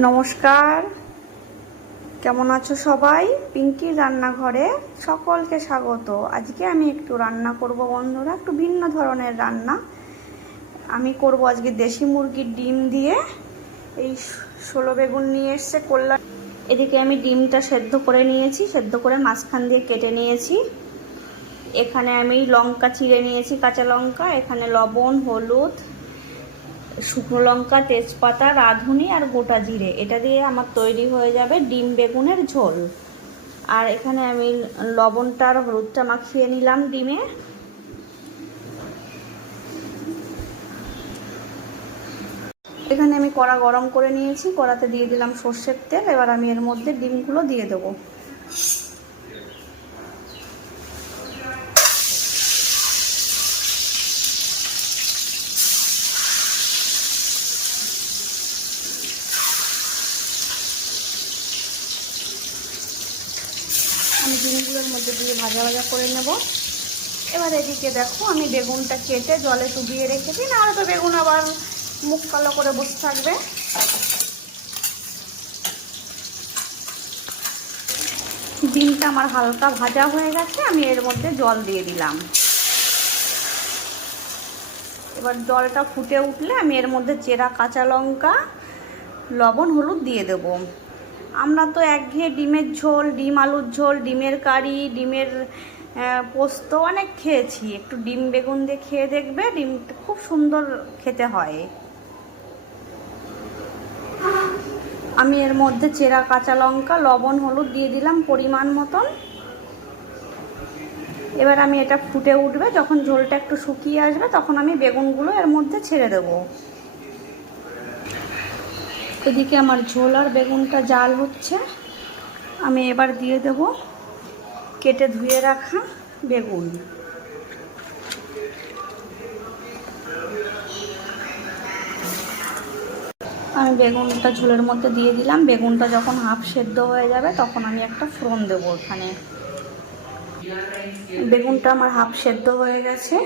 নমস্কার, কেমন আছো সবাই? পিঙ্কির রান্নাঘরে সকলকে স্বাগত। আজকে আমি একটু রান্না করব বন্ধুরা, একটু ভিন্ন ধরনের রান্না। আমি করব আজকে দেশি মুরগির ডিম দিয়ে। এই 16 বেগুন নিয়ে এসছে কল্যাণ। এদিকে আমি ডিমটা সেদ্ধ করে নিয়েছি, সেদ্ধ করে মাঝখান দিয়ে কেটে নিয়েছি। এখানে আমি লঙ্কা চিড়ে নিয়েছি, কাঁচা লঙ্কা। এখানে লবণ, হলুদ, শুকনো লঙ্কা, তেজপাতা, রাঁধুনি আর গোটা জিরে, এটা দিয়ে আমার তৈরি হয়ে যাবে ডিম বেগুনের ঝোল। আর এখানে আমি লবণটা আর হলুদটা মাখিয়ে নিলাম ডিমে। এখানে আমি কড়া গরম করে নিয়েছি, কড়াতে দিয়ে দিলাম সর্ষের তেল। এবার আমি এর মধ্যে ডিমগুলো দিয়ে দেবো। আমি ডিমগুলোর মধ্যে দিয়ে ভাজা ভাজা করে নেব। এবার এদিকে দেখো, আমি বেগুনটা কেটে জলে ডুবিয়ে রেখেছি, নাহলে তো বেগুন আবার মুখ কালো করে বসে থাকবে। ডিমটা আমার হালকা ভাজা হয়ে গেছে, আমি এর মধ্যে জল দিয়ে দিলাম। এবার জলটা ফুটে উঠলে আমি এর মধ্যে চেরা কাঁচা লঙ্কা, লবণ, হলুদ দিয়ে দেব। আমরা তো একঘেয়ে ডিমের ঝোল, ডিম আলুর ঝোল, ডিমের কারি, ডিমের পোস্ত অনেক খেয়েছি। একটু ডিম বেগুন দিয়ে খেয়ে দেখবে, ডিমটা খুব সুন্দর খেতে হয়। আমি এর মধ্যে চেরা কাঁচা লঙ্কা, লবণ, হলুদ দিয়ে দিলাম পরিমাণ মতন। এবার আমি এটা ফুটে উঠবে, যখন ঝোলটা একটু শুকিয়ে আসবে তখন আমি বেগুনগুলো এর মধ্যে ছেড়ে দেব। এদিকে আমার ঝোল আর বেগুনটা জাল হচ্ছে। আমি এবার দিয়ে দেব কেটে ধুয়ে রাখা বেগুন। আমি বেগুনটা ঝোলের মধ্যে দিয়ে দিলাম। বেগুনটা যখন হাফ সেদ্ধ হয়ে যাবে তখন আমি একটা ফোড়ন দেবো এখানে। বেগুনটা আমার হাফ সেদ্ধ হয়ে গেছে।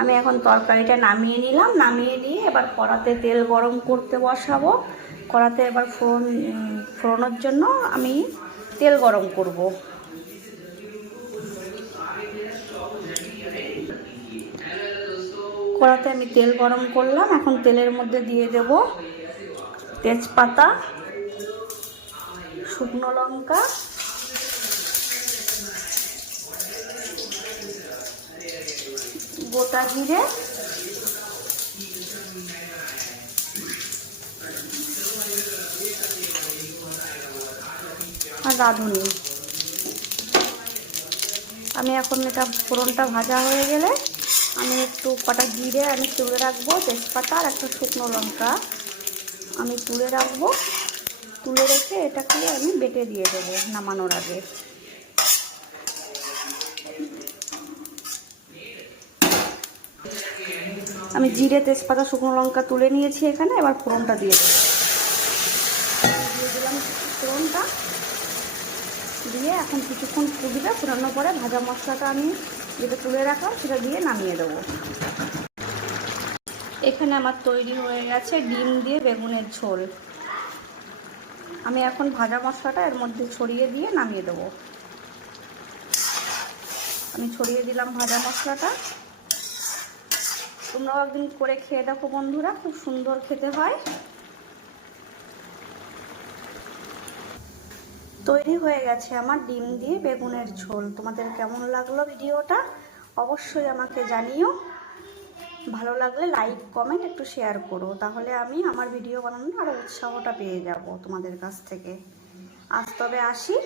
আমি এখন তরকারিটা নামিয়ে নিলাম। নামিয়ে নিয়ে এবার কড়াতে তেল গরম করতে বসাবো। কড়াতে এবার ফোড়নের জন্য আমি তেল গরম করব। কড়াতে আমি তেল গরম করলাম। এখন তেলের মধ্যে দিয়ে দেব তেজপাতা, শুকনো লঙ্কা, গোটা জিরে আর রাঁধুনি। আমি এখন এটা ফোড়নটা ভাজা হয়ে গেলে আমি একটু কটা জিরে আমি তুলে রাখবো, তেজপাতা আর একটা শুকনো লঙ্কা আমি তুলে রাখবো। তুলে রেখে এটাকে আমি বেটে দিয়ে দেবো নামানোর আগে। আমি জিরে, তেজপাতা, শুকনো লঙ্কা তুলে নিয়েছি এখানে। এবার ফোড়নটা দিয়ে দেবো। দিয়ে দিলাম ফোড়নটা, দিয়ে এখন কিছুক্ষণ ফুটবে। ফোটানোর পরে ভাজা মশলাটা আমি যেটা তুলে রাখলাম সেটা দিয়ে নামিয়ে দেবো। এখানে আমার তৈরি হয়ে গেছে ডিম দিয়ে বেগুনের ঝোল। আমি এখন ভাজা মশলাটা এর মধ্যে ছড়িয়ে দিয়ে নামিয়ে দেবো। আমি ছড়িয়ে দিলাম ভাজা মশলাটা। তোমরাও একদিন করে খেয়ে দেখো বন্ধুরা, খুব সুন্দর খেতে হয়। তৈরি হয়ে গেছে আমার ডিম দিয়ে বেগুনের ঝোল। তোমাদের কেমন লাগলো ভিডিওটা অবশ্যই আমাকে জানিও। ভালো লাগলে লাইক, কমেন্ট, একটু শেয়ার করো, তাহলে আমি আমার ভিডিও বানানোর আরও উৎসাহটা পেয়ে যাব তোমাদের কাছ থেকে। আজ তবে আসি।